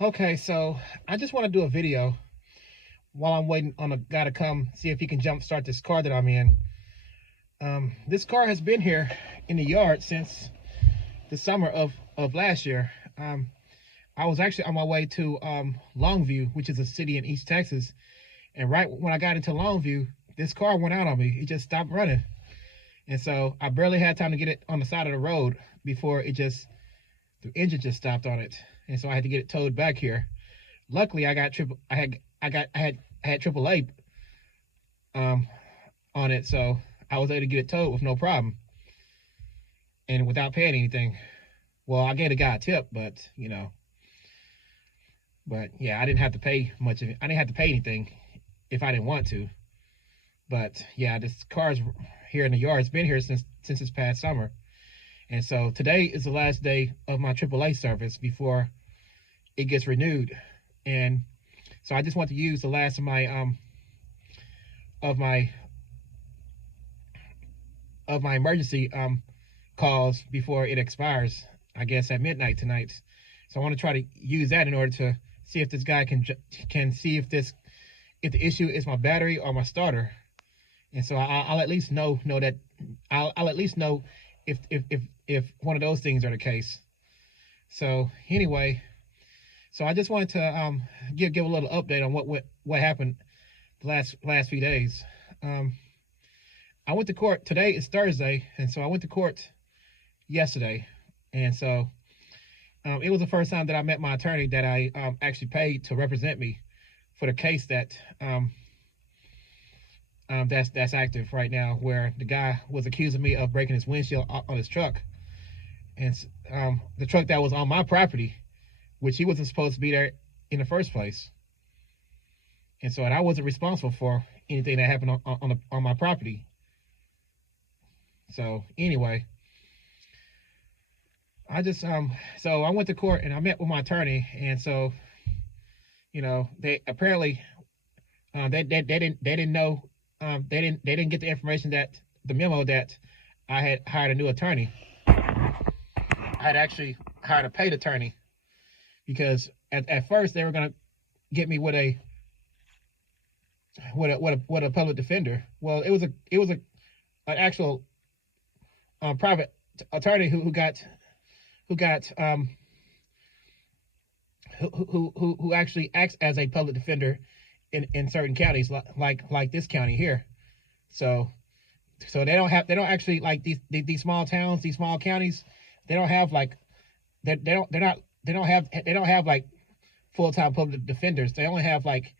Okay, so I just want to do a video while I'm waiting on a guy to come see if he can jump start this car that I'm in. This car has been here in the yard since the summer of last year. I was actually on my way to Longview, which is a city in East Texas, and right when I got into Longview, this car went out on me. It just stopped running, and so I barely had time to get it on the side of the road before the engine just stopped on it, and so I had to get it towed back here. Luckily, I had AAA um on it, so I was able to get it towed with no problem and without paying anything. Well, I gave the guy a tip, but yeah, I didn't have to pay much of it. I didn't have to pay anything if I didn't want to. But yeah, this car's here in the yard. It's been here since this past summer, and so today is the last day of my AAA service before it gets renewed. And so I just want to use the last of of my my emergency calls before it expires. I guess at midnight tonight. So I want to try to use that in order to see if this guy can see if the issue is my battery or my starter. And so I'll at least know that I'll at least know if one of those things are the case. So anyway, so I just wanted to give a little update on what happened the last few days. I went to court. Today is Thursday, and so I went to court yesterday, and so it was the first time that I met my attorney that I actually paid to represent me for the case that's active right now, where the guy was accusing me of breaking his windshield on his truck, and the truck that was on my property, which he wasn't supposed to be there in the first place, and so I wasn't responsible for anything that happened on my property. So anyway, so I went to court and I met with my attorney, and so they apparently they didn't know, they didn't get the information, that the memo that I had hired a new attorney. I had actually hired a paid attorney, because at first they were gonna get me with a public defender. Well, it was an actual private attorney who actually acts as a public defender in certain counties, like this county here. So they don't actually, like these small towns, these small counties, they don't have like they don't have like full-time public defenders. They only have like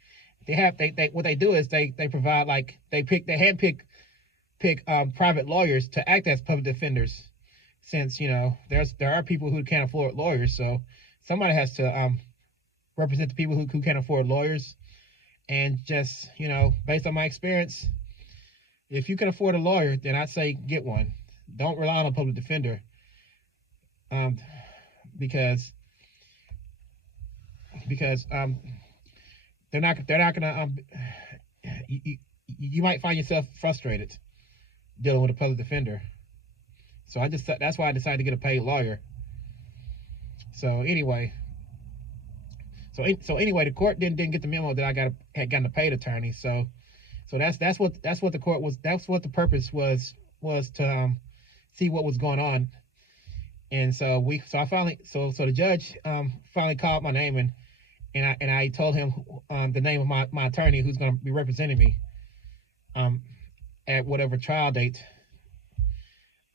they what they do is they provide, like, they handpick private lawyers to act as public defenders, since there are people who can't afford lawyers. So somebody has to represent the people who can't afford lawyers. And just, based on my experience, if you can afford a lawyer, then I'd say get one. Don't rely on a public defender, because they're not gonna you might find yourself frustrated dealing with a public defender. So that's why I decided to get a paid lawyer. So anyway, the court didn't get the memo that I had gotten a paid attorney. So that's what the court was. That's what the purpose was to see what was going on. And so the judge finally called my name, and I told him the name of my attorney who's going to be representing me at whatever trial date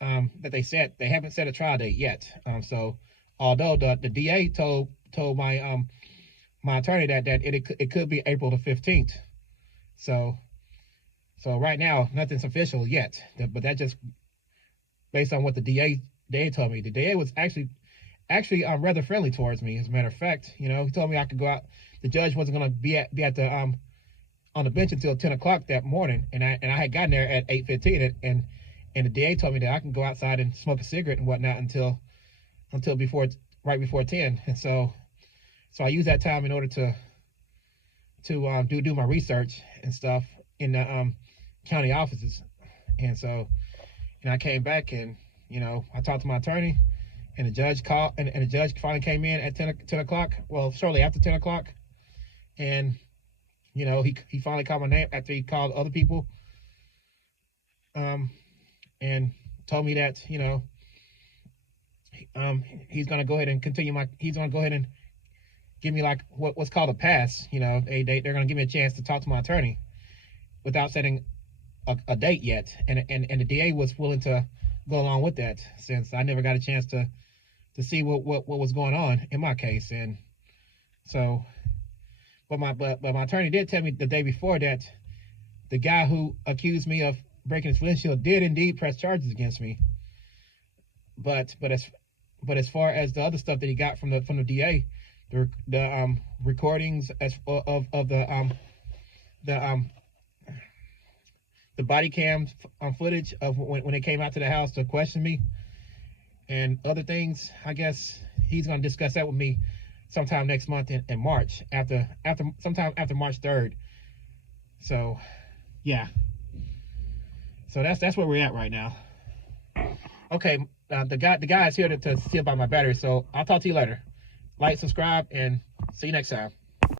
that they set. They haven't set a trial date yet. So although the DA told my my attorney that it could be April the 15th. So right now nothing's official yet. But that just based on what the DA told me. The DA was actually rather friendly towards me. As a matter of fact, he told me I could go out. The judge wasn't going to be at the on the bench until 10 o'clock that morning, and I had gotten there at 8:15, and the DA told me that I can go outside and smoke a cigarette and whatnot until right before 10. And so I used that time in order to do my research and stuff in the county offices. And I came back, and I talked to my attorney, and the judge called, and the judge finally came in at 10 o'clock. Well, shortly after 10 o'clock, and he finally called my name after he called other people, and told me that he's gonna go ahead and he's gonna go ahead and give me like what's called a pass. They're gonna give me a chance to talk to my attorney without setting a date yet, and the DA was willing to go along with that, since I never got a chance to see what was going on in my case. And so, but my attorney did tell me the day before that the guy who accused me of breaking his windshield did indeed press charges against me. But as far as the other stuff that he got from the DA, the recordings of the body cam footage of when they came out to the house to question me and other things, I guess he's going to discuss that with me sometime next month in March, sometime after March 3rd. So yeah, so that's where we're at right now. Okay, the guy is here to see about my battery, so I'll talk to you later. Like, subscribe, and see you next time.